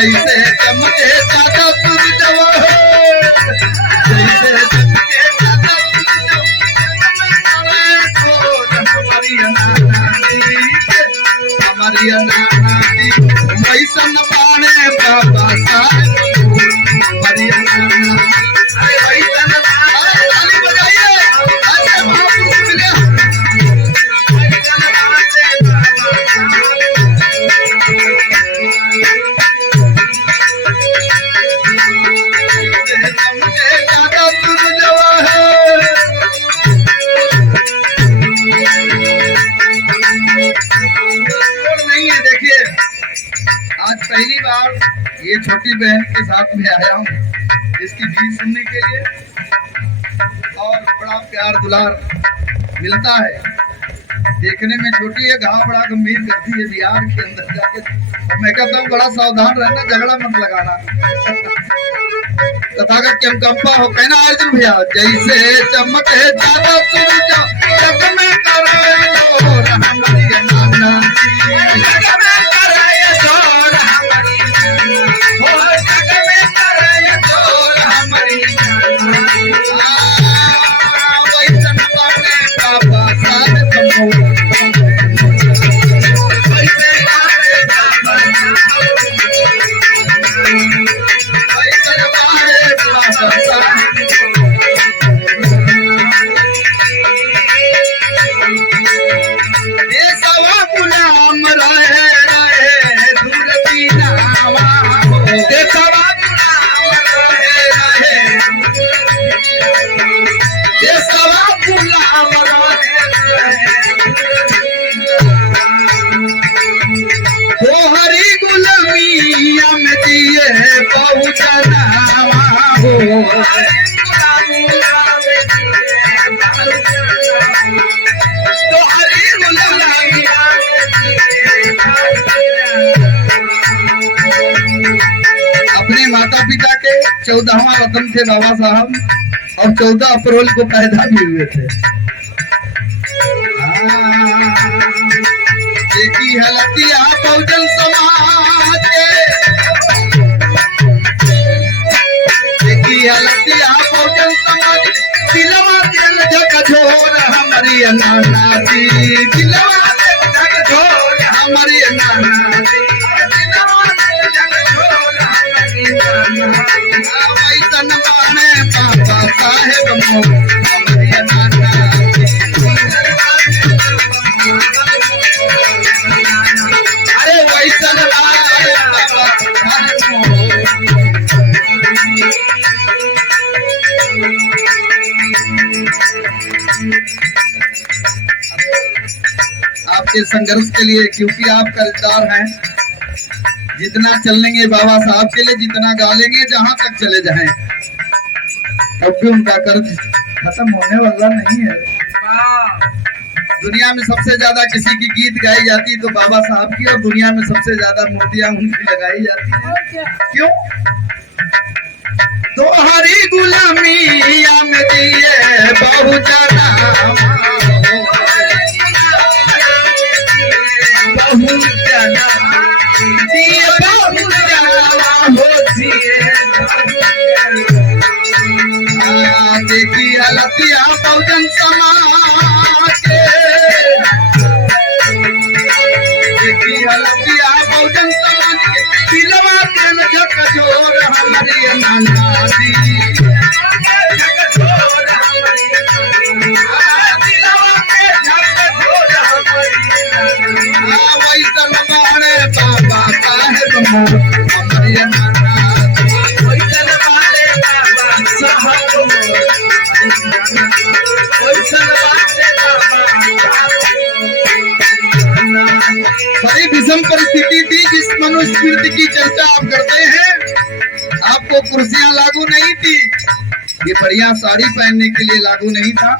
जैसे चमके दादा सूरज जैसे चमके दादा हमारी नाना दी वैसन बाणे बाबा साहेब हमारी नाना वैसन ताली बजाइए ऐसे महापुरुष मिले पहली बार ये छोटी बहन के साथ में आया हूँ इसकी गीत सुनने के लिए और बड़ा प्यार दुलार मिलता है। देखने में छोटी है, गाँव बड़ा गंभीर करती है बिहार के अंदर जाके। और मैं कहता हूँ बड़ा सावधान रहना, झगड़ा मत लगाना। तथागत के कंपा हो कहना अर्जुन भैया जैसे चमके ज्यादा सूरज जग में करे जोर हमारी नाना अपने माता पिता के 14वां रत्न थे बाबा साहब और 14 अप्रैल को पैदा भी हुए थे। देखी हलतिया बहुजन समाज देखी हलतिया बहुजन समाज दिलवा दिल जग झोर हमारी नाना दी दिलवा दिल जग झोर हमारी नाना दी दिलवा दिल जग झोर हमारी नाना वैसन बाणे बाबा साहेब मोर हमारी नाना अरे वैसन बाणे बाबा साहेब मोर। आपके संघर्ष के लिए क्योंकि आप कर्जदार हैं, जितना चलेंगे बाबा साहब के लिए, जितना गालेंगे जहां तक चले जाएं, तब भी उनका कर्ज खत्म होने वाला नहीं है। दुनिया में सबसे ज्यादा किसी की गीत गाई जाती तो बाबा साहब की, और दुनिया में सबसे ज्यादा मूर्तियां उनकी लगाई जाती है। क्यों? तो हरी गुलामिया में दिए बहुजना देखी हलतिया बहुजन समाज देखी हलतिया बहुजन समाज के दिलवा दिल जग जोर हमारी नाना दी जग जोर हमारी दिलवा के जग जोर हमारी वैसन बाणे बाबा साहेब मोर हमारी नाना वैसन बाणे बाबा साहेब मोर वैसन बाणे बाबा। बड़ी विषम परिस्थिति थी जिस मनुस्मृति की चर्चा आप करते हैं, आपको कुर्सियां लागू नहीं थी, ये बढ़िया साड़ी पहनने के लिए लागू नहीं था।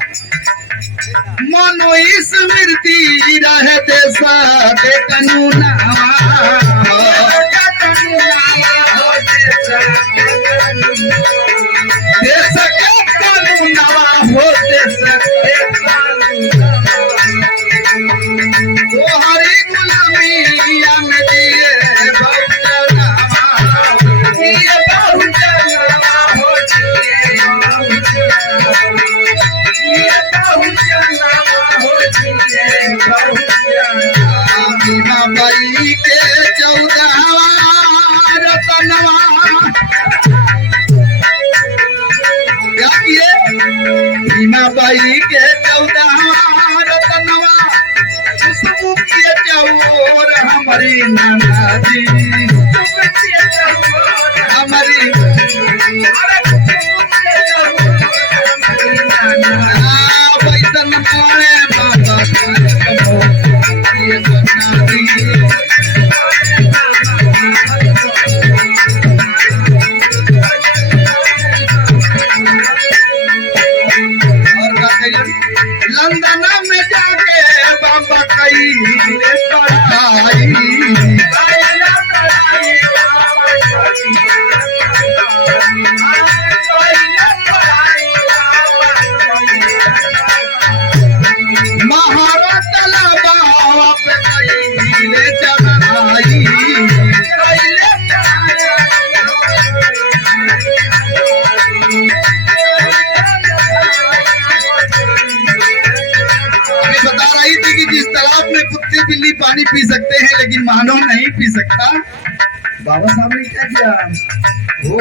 मनुस्मृति रहे देशा के कानून देश के कानून हो देश के तो हरी गुलामिया में दिए बहुजना भीमा बाई के 14वां रतनवा क्या किए? भीमा बाई के 14वां रतनवा खुशबू किए चौर हमारी नाना जी हमारी वैसन मारे बाबा लंदन में जाके बाबा कई पढ़ाई महारत बाबा पे कई चढ़ाई बता रही थी कि जिस तालाब में कुत्ते बिल्ली पानी पी सकते हैं लेकिन मानव नहीं पी सकता। बाबा साहब ने क्या किया? ओ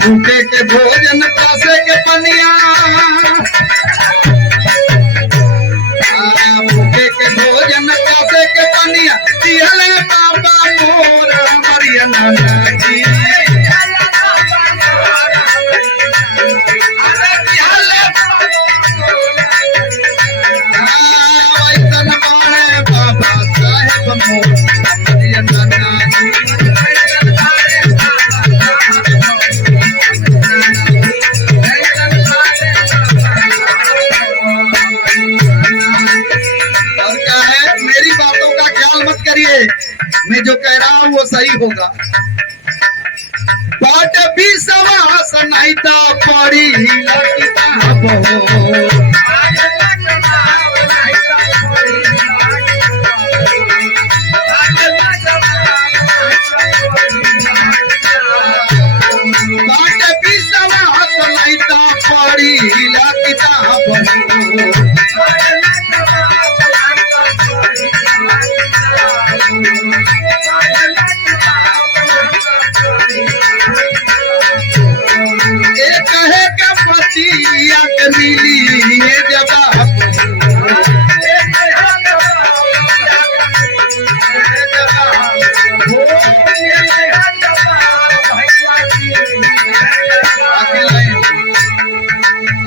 भूखे के भोजन प्यासे के पनिया भूखे के भोजन प्यासे के पनिया दिहले बाबा मोर हमारी नाना जी मैं जो कह रहा हूँ वो सही होगा। पाठ भी सवास नहीं था पढ़ी किताब पाठ भी सवास नहीं था पढ़ी किताब मिली ये जवाब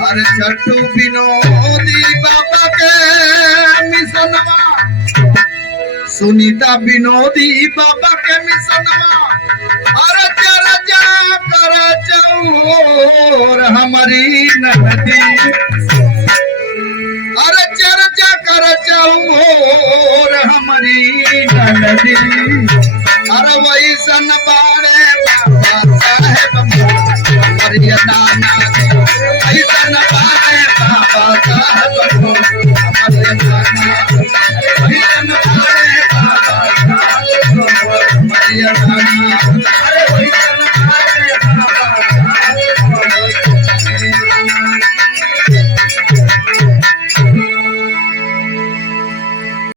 अरे छठू विनोदी बाबा के मिशनवा सुनीता विनोदी बाबा के मिशनवा अरे चर्चा कर चौर हमारी नदी अरे चर्चा कर चौर हमारी नदी अरे वही सन बारे बाबा साहेब हमारी नाना वही सन बारे बाबा साहेब